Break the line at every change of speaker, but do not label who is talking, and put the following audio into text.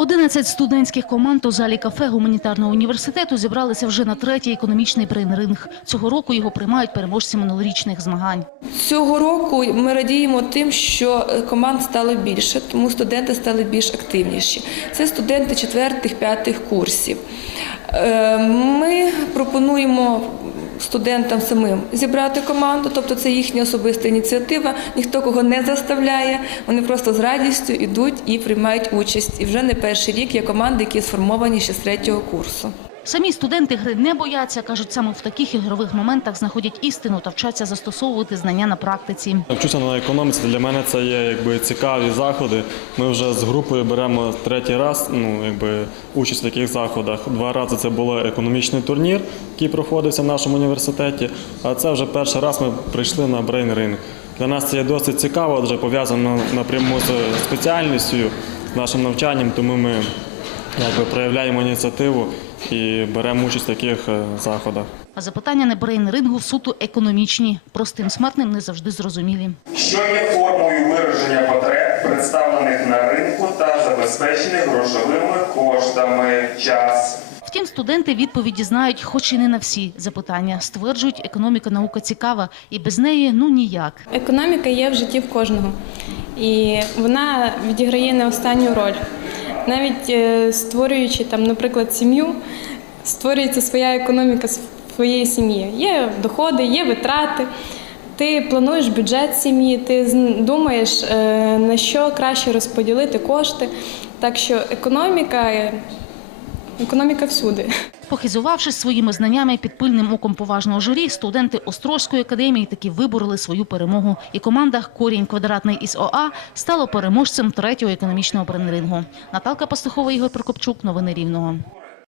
11 студентських команд у залі кафе гуманітарного університету зібралися вже на третій економічний брейн-ринг. Цього року його приймають переможці минулорічних змагань.
Цього року ми радіємо тим, що команд стало більше, тому студенти стали більш активніші. Це студенти четвертих-п'ятих курсів. Е, Ми пропонуємо студентам самим зібрати команду, тобто це їхня особиста ініціатива, ніхто кого не заставляє. Вони просто з радістю йдуть і приймають участь. І вже не перший рік є команди, які сформовані ще з третього курсу.
Самі студенти гри не бояться, кажуть, саме в таких ігрових моментах знаходять істину та вчаться застосовувати знання на практиці.
Вчуся на економіці. Для мене це є якби цікаві заходи. Ми вже з групою беремо третій раз. Ну якби участь в таких заходах. Два рази це був економічний турнір, який проходився в нашому університеті. А це вже перший раз ми прийшли на брейн ринг. Для нас це є досить цікаво, адже пов'язано напряму з спеціальністю, нашим навчанням, тому ми якби проявляємо ініціативу і беремо участь в таких е, заходах.
А запитання на брейн-рингу суто економічні. Простим смертним не завжди зрозумілі.
що є формою вираження потреб, представлених на ринку та забезпечених грошовими коштами час.
Втім, студенти відповіді знають, хоч і не на всі запитання. Стверджують, економіка наука цікава, і без неї ну ніяк.
Економіка є в житті в кожного, і вона відіграє не останню роль. Навіть е, створюючи там, наприклад, сім'ю, створюється своя економіка своєї сім'ї. Є доходи, є витрати. Ти плануєш бюджет сім'ї, ти думаєш, е, на що краще розподілити кошти. Так що економіка, е, економіка всюди.
Похизувавшись своїми знаннями під пильним оком поважного журі, студенти Острозької академії таки вибороли свою перемогу. І команда «Корінь квадратний із ОА» стала переможцем третього економічного брейн-рингу. Наталка Пастухова, Ігор Прокопчук. Новини Рівного.